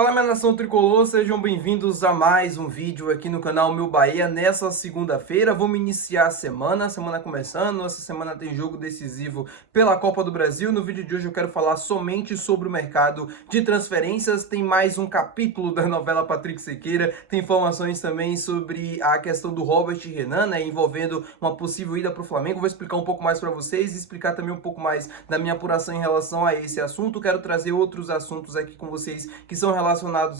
Fala, minha nação tricolor, sejam bem-vindos a mais um vídeo aqui no canal Meu Bahia. Nessa segunda-feira vamos iniciar a semana começando. Essa semana tem jogo decisivo pela Copa do Brasil. No vídeo de hoje eu quero falar somente sobre o mercado de transferências. Tem mais um capítulo da novela Patrick Sequeira. Tem informações também sobre a questão do Robert Renan, né, envolvendo uma possível ida para o Flamengo. Vou explicar um pouco mais para vocês e explicar também um pouco mais da minha apuração em relação a esse assunto. Quero trazer outros assuntos aqui com vocês que são relacionados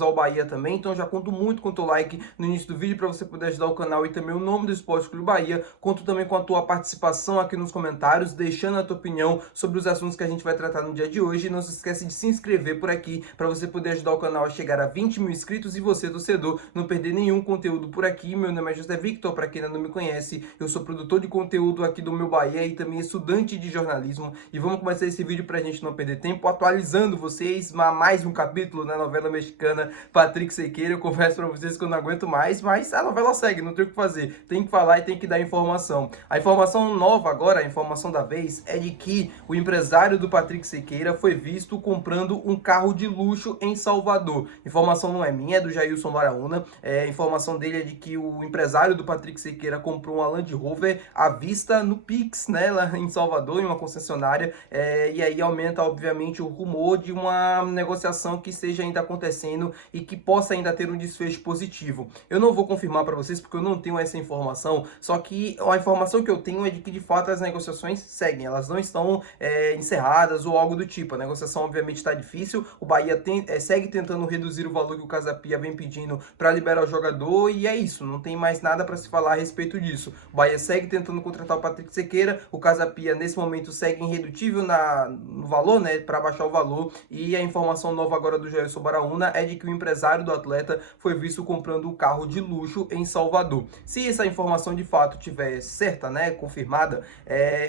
ao Bahia também, então já conto muito com o teu like no início do vídeo para você poder ajudar o canal e também o nome do Esporte Clube Bahia. Conto também com a tua participação aqui nos comentários, deixando a tua opinião sobre os assuntos que a gente vai tratar no dia de hoje. E não se esquece de se inscrever por aqui para você poder ajudar o canal a chegar a 20 mil inscritos e você, torcedor, não perder nenhum conteúdo por aqui. Meu nome é José Victor, para quem ainda não me conhece, eu sou produtor de conteúdo aqui do Meu Bahia e também estudante de jornalismo. E vamos começar esse vídeo para a gente não perder tempo, atualizando vocês a mais um capítulo na novela mexicana Patrick Sequeira. Eu confesso pra vocês que eu não aguento mais, mas a novela segue, não tem o que fazer. Tem que falar e tem que dar informação. A informação nova agora, a informação da vez, é de que o empresário do Patrick Sequeira foi visto comprando um carro de luxo em Salvador. Informação não é minha, é do Jailson Baraúna. A informação dele é de que o empresário do Patrick Sequeira comprou uma Land Rover à vista no Pix, né, lá em Salvador, em uma concessionária. E aí aumenta, obviamente, o rumor de uma negociação que esteja ainda acontecendo e que possa ainda ter um desfecho positivo. Eu não vou confirmar para vocês porque eu não tenho essa informação, só que a informação que eu tenho é de que de fato as negociações seguem, elas não estão encerradas ou algo do tipo. A negociação obviamente está difícil, o Bahia segue tentando reduzir o valor que o Casa Pia vem pedindo para liberar o jogador e é isso, não tem mais nada para se falar a respeito disso. O Bahia segue tentando contratar o Patrick Sequeira, o Casa Pia nesse momento segue irredutível no valor, né, para baixar o valor, e a informação nova agora do Jailson Baraúna é de que o empresário do atleta foi visto comprando um carro de luxo em Salvador. Se essa informação de fato tiver certa, né, confirmada,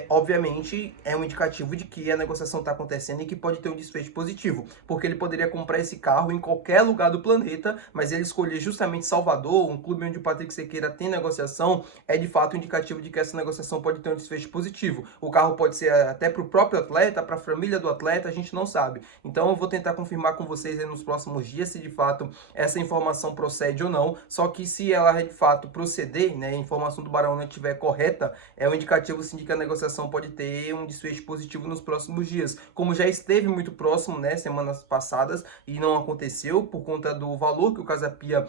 obviamente é um indicativo de que a negociação está acontecendo e que pode ter um desfecho positivo, porque ele poderia comprar esse carro em qualquer lugar do planeta, mas ele escolher justamente Salvador, um clube onde o Patrick Sequeira tem negociação, é de fato um indicativo de que essa negociação pode ter um desfecho positivo. O carro pode ser até para o próprio atleta, para a família do atleta, a gente não sabe. Então eu vou tentar confirmar com vocês aí nos próximos dias se de fato essa informação procede ou não. Só que se ela de fato proceder, né, a informação do Baraúna estiver correta, é um indicativo sim de que a negociação pode ter um desfecho positivo nos próximos dias. Como já esteve muito próximo, né, semanas passadas, e não aconteceu por conta do valor que o Casa Pia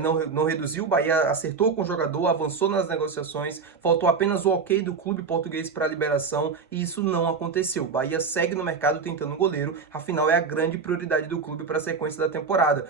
não reduziu. O Bahia acertou com o jogador, avançou nas negociações, faltou apenas o ok do clube português para a liberação e isso não aconteceu. O Bahia segue no mercado tentando um goleiro, afinal é a grande prioridade do clube para a sequência da temporada.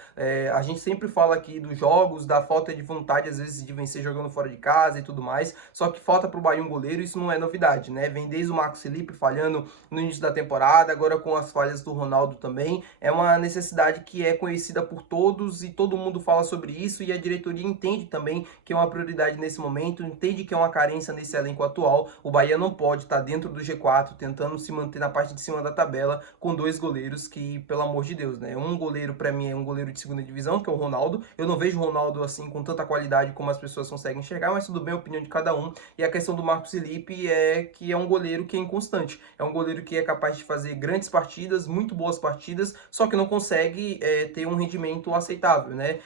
A gente sempre fala aqui dos jogos, da falta de vontade às vezes de vencer jogando fora de casa e tudo mais, só que falta para o Bahia um goleiro, isso não é novidade, né? Vem desde o Marcos Felipe falhando no início da temporada, agora com as falhas do Ronaldo também, é uma necessidade que é conhecida por todos e todo mundo fala sobre isso e a diretoria entende também que é uma prioridade nesse momento, entende que é uma carência nesse elenco atual. O Bahia não pode estar dentro do G4 tentando se manter na parte de cima da tabela com dois goleiros que, pelo amor de Deus, né? Um goleiro para mim é um goleiro de segunda divisão, que é o Ronaldo. Eu não vejo o Ronaldo assim com tanta qualidade como as pessoas conseguem enxergar, mas tudo bem, a opinião de cada um. E a questão do Marcos Felipe é que é um goleiro que é inconstante. É um goleiro que é capaz de fazer grandes partidas, muito boas partidas, só que não consegue ter um rendimento aceitável, né?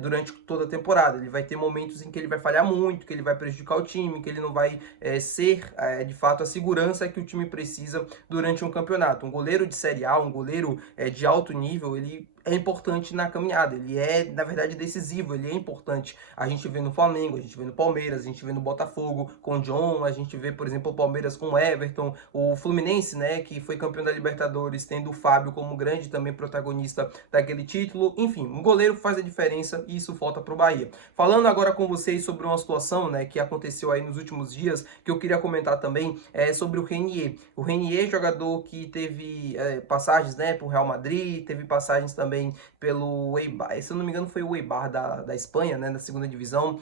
Durante toda a temporada. Ele vai ter momentos em que ele vai falhar muito, que ele vai prejudicar o time, que ele não vai ser de fato a segurança que o time precisa durante um campeonato. Um goleiro de Série A, um goleiro de alto nível, ele é importante na caminhada, ele é, na verdade, decisivo, ele é importante. A gente vê no Flamengo, a gente vê no Palmeiras, a gente vê no Botafogo com o John, a gente vê, por exemplo, o Palmeiras com o Everton, o Fluminense, né, que foi campeão da Libertadores, tendo o Fábio como grande também protagonista daquele título. Enfim, um goleiro faz a diferença e isso falta para o Bahia. Falando agora com vocês sobre uma situação, né, que aconteceu aí nos últimos dias, que eu queria comentar também, sobre o Renier. O Renier, jogador que teve passagens, né, por Real Madrid, teve passagens também pelo Eibar, se eu não me engano foi o Eibar da Espanha, né, da segunda divisão,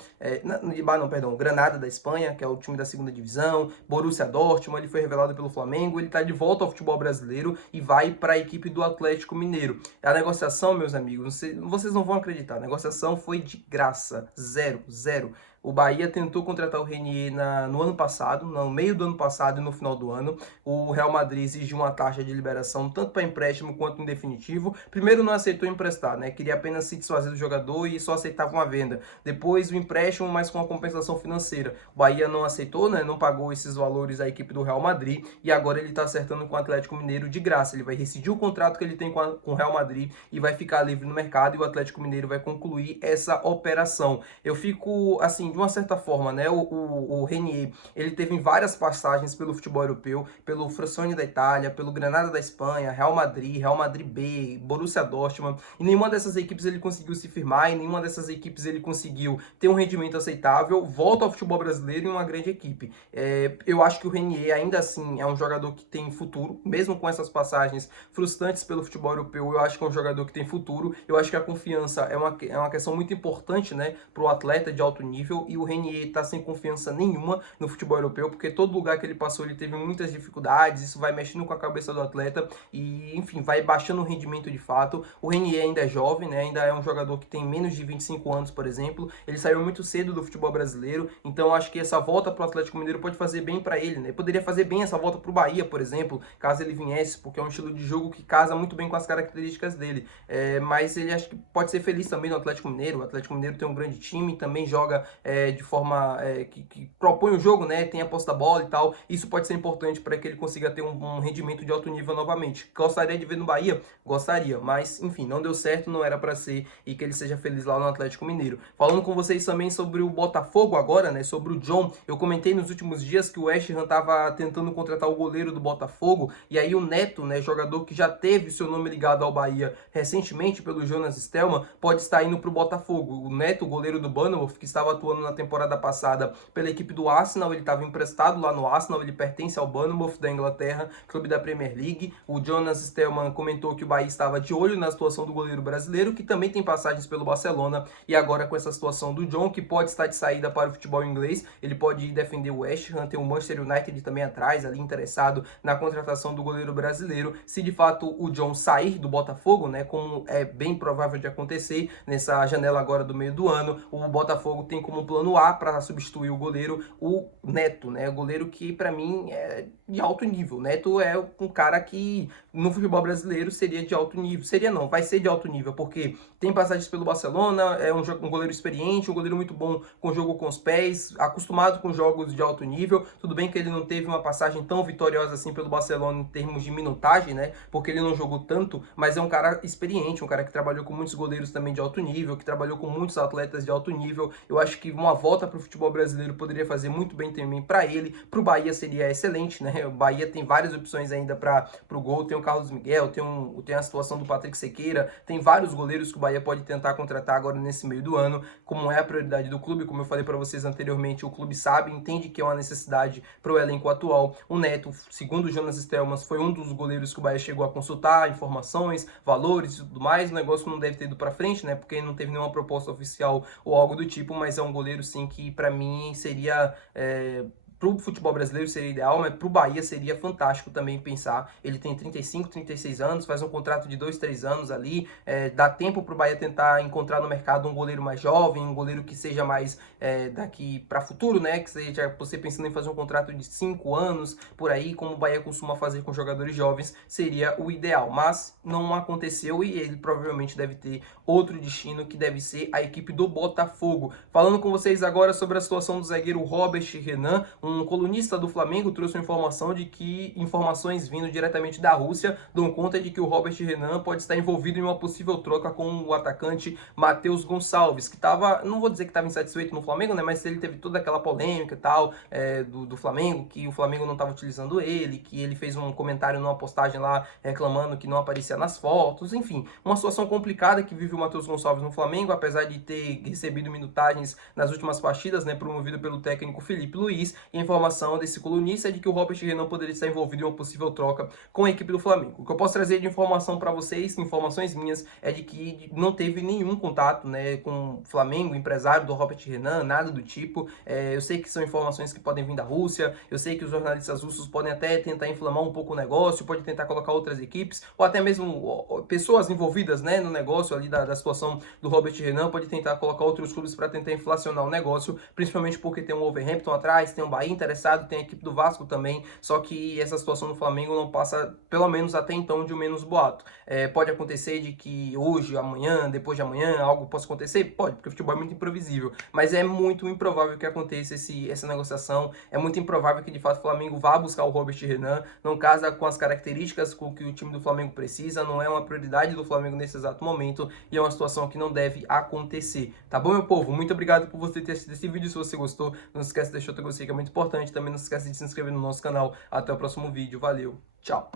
Eibar não, perdão, Granada da Espanha, que é o time da segunda divisão, Borussia Dortmund, ele foi revelado pelo Flamengo, ele está de volta ao futebol brasileiro e vai para a equipe do Atlético Mineiro. A negociação, meus amigos, vocês não vão acreditar, a negociação foi de graça, zero. O Bahia tentou contratar o Renier no ano passado, no meio do ano passado e no final do ano. O Real Madrid exigiu uma taxa de liberação tanto para empréstimo quanto em definitivo. Primeiro não aceitou emprestar, né? Queria apenas se desfazer do jogador e só aceitava uma venda. Depois o empréstimo, mas com a compensação financeira. O Bahia não aceitou, né? Não pagou esses valores à equipe do Real Madrid e agora ele está acertando com o Atlético Mineiro de graça. Ele vai rescindir o contrato que ele tem com o Real Madrid e vai ficar livre no mercado e o Atlético Mineiro vai concluir essa operação. Eu fico, assim, de uma certa forma, né? O Renier, ele teve várias passagens pelo futebol europeu, pelo Frosinone da Itália, pelo Granada da Espanha, Real Madrid B, Borussia Dortmund. E nenhuma dessas equipes ele conseguiu se firmar, e nenhuma dessas equipes ele conseguiu ter um rendimento aceitável. Volta ao futebol brasileiro em uma grande equipe. Eu acho que o Renier, ainda assim, é um jogador que tem futuro, mesmo com essas passagens frustrantes pelo futebol europeu. Eu acho que é um jogador que tem futuro. Eu acho que a confiança é uma questão muito importante, né, para o atleta de alto nível, e o Renier está sem confiança nenhuma no futebol europeu, porque todo lugar que ele passou ele teve muitas dificuldades, isso vai mexendo com a cabeça do atleta e, enfim, vai baixando o rendimento de fato. O Renier ainda é jovem, né, ainda é um jogador que tem menos de 25 anos, por exemplo, ele saiu muito cedo do futebol brasileiro, então acho que essa volta para o Atlético Mineiro pode fazer bem para ele, né, poderia fazer bem essa volta para o Bahia, por exemplo, caso ele viesse, porque é um estilo de jogo que casa muito bem com as características dele, mas ele acho que pode ser feliz também no Atlético Mineiro. O Atlético Mineiro tem um grande time, também joga de forma que propõe o jogo, né, tem a posse da bola e tal, isso pode ser importante para que ele consiga ter um rendimento de alto nível novamente. Gostaria de ver no Bahia? Gostaria, mas enfim, não deu certo, não era para ser, e que ele seja feliz lá no Atlético Mineiro. Falando com vocês também sobre o Botafogo agora, né, sobre o John, eu comentei nos últimos dias que o West Ham estava tentando contratar o goleiro do Botafogo, e aí o Neto, né, jogador que já teve seu nome ligado ao Bahia recentemente pelo Jonas Stelman, pode estar indo para o Botafogo. O Neto, goleiro do Bournemouth, que estava atuando na temporada passada pela equipe do Arsenal, ele estava emprestado lá no Arsenal, ele pertence ao Bournemouth da Inglaterra, clube da Premier League. O Jonas Stelman comentou que o Bahia estava de olho na situação do goleiro brasileiro, que também tem passagens pelo Barcelona, e agora com essa situação do John, que pode estar de saída para o futebol inglês, ele pode ir defender o West Ham, tem o Manchester United também atrás, ali interessado na contratação do goleiro brasileiro. Se de fato o John sair do Botafogo, né, como é bem provável de acontecer nessa janela agora do meio do ano, o Botafogo tem como plano A para substituir o goleiro o Neto, né, o goleiro que para mim é de alto nível. O Neto é um cara que no futebol brasileiro seria de alto nível, seria não, vai ser de alto nível, porque tem passagens pelo Barcelona, é um goleiro experiente, um goleiro muito bom com jogo com os pés, acostumado com jogos de alto nível. Tudo bem que ele não teve uma passagem tão vitoriosa assim pelo Barcelona em termos de minutagem, né, porque ele não jogou tanto, mas é um cara experiente, um cara que trabalhou com muitos goleiros também de alto nível, que trabalhou com muitos atletas de alto nível. Eu acho que uma volta para o futebol brasileiro poderia fazer muito bem também para ele. Para o Bahia seria excelente, né? O Bahia tem várias opções ainda para o gol, tem o Carlos Miguel, tem a situação do Patrick Sequeira, tem vários goleiros que o Bahia pode tentar contratar agora nesse meio do ano, como é a prioridade do clube, como eu falei para vocês anteriormente, o clube sabe, entende que é uma necessidade para o elenco atual. O Neto, segundo o Jonas Stelmans, foi um dos goleiros que o Bahia chegou a consultar, informações, valores e tudo mais. O negócio não deve ter ido para frente, né, porque não teve nenhuma proposta oficial ou algo do tipo, mas é um goleiro sim que para mim seria para o futebol brasileiro seria ideal, mas para o Bahia seria fantástico também pensar. Ele tem 35, 36 anos, faz um contrato de 2, 3 anos ali, dá tempo para o Bahia tentar encontrar no mercado um goleiro mais jovem, um goleiro que seja mais daqui para futuro, né? Que seja você pensando em fazer um contrato de 5 anos, por aí, como o Bahia costuma fazer com jogadores jovens, seria o ideal. Mas não aconteceu e ele provavelmente deve ter outro destino, que deve ser a equipe do Botafogo. Falando com vocês agora sobre a situação do zagueiro Robert Renan, um colunista do Flamengo trouxe uma informação de que informações vindo diretamente da Rússia dão conta de que o Robert Renan pode estar envolvido em uma possível troca com o atacante Matheus Gonçalves, que estava, não vou dizer que estava insatisfeito no Flamengo, né, mas ele teve toda aquela polêmica e tal do Flamengo, que o Flamengo não estava utilizando ele, que ele fez um comentário numa postagem lá reclamando que não aparecia nas fotos, enfim, uma situação complicada que vive o Matheus Gonçalves no Flamengo, apesar de ter recebido minutagens nas últimas partidas, né, promovido pelo técnico Felipe Luiz, e a informação desse colunista é de que o Robert Renan poderia estar envolvido em uma possível troca com a equipe do Flamengo. O que eu posso trazer de informação para vocês, informações minhas, é de que não teve nenhum contato, né, com o Flamengo, empresário do Robert Renan, nada do tipo. Eu sei que são informações que podem vir da Rússia, eu sei que os jornalistas russos podem até tentar inflamar um pouco o negócio, pode tentar colocar outras equipes, ou até mesmo pessoas envolvidas, né, no negócio ali da situação do Robert Renan, pode tentar colocar outros clubes para tentar inflacionar o negócio, principalmente porque tem um Wolverhampton atrás, tem um Bahia interessado, tem a equipe do Vasco também, só que essa situação no Flamengo não passa, pelo menos até então, de um menos boato. Pode acontecer de que hoje, amanhã, depois de amanhã, algo possa acontecer? Pode, porque o futebol é muito imprevisível, mas é muito improvável que aconteça essa negociação, é muito improvável que de fato o Flamengo vá buscar o Robert Renan, não casa com as características com que o time do Flamengo precisa, não é uma prioridade do Flamengo nesse exato momento e é uma situação que não deve acontecer, tá bom, meu povo? Muito obrigado por você ter assistido esse vídeo. Se você gostou, não se esquece de deixar o teu gostei, que é muito importante, também não se esquece de se inscrever no nosso canal. Até o próximo vídeo, valeu, tchau!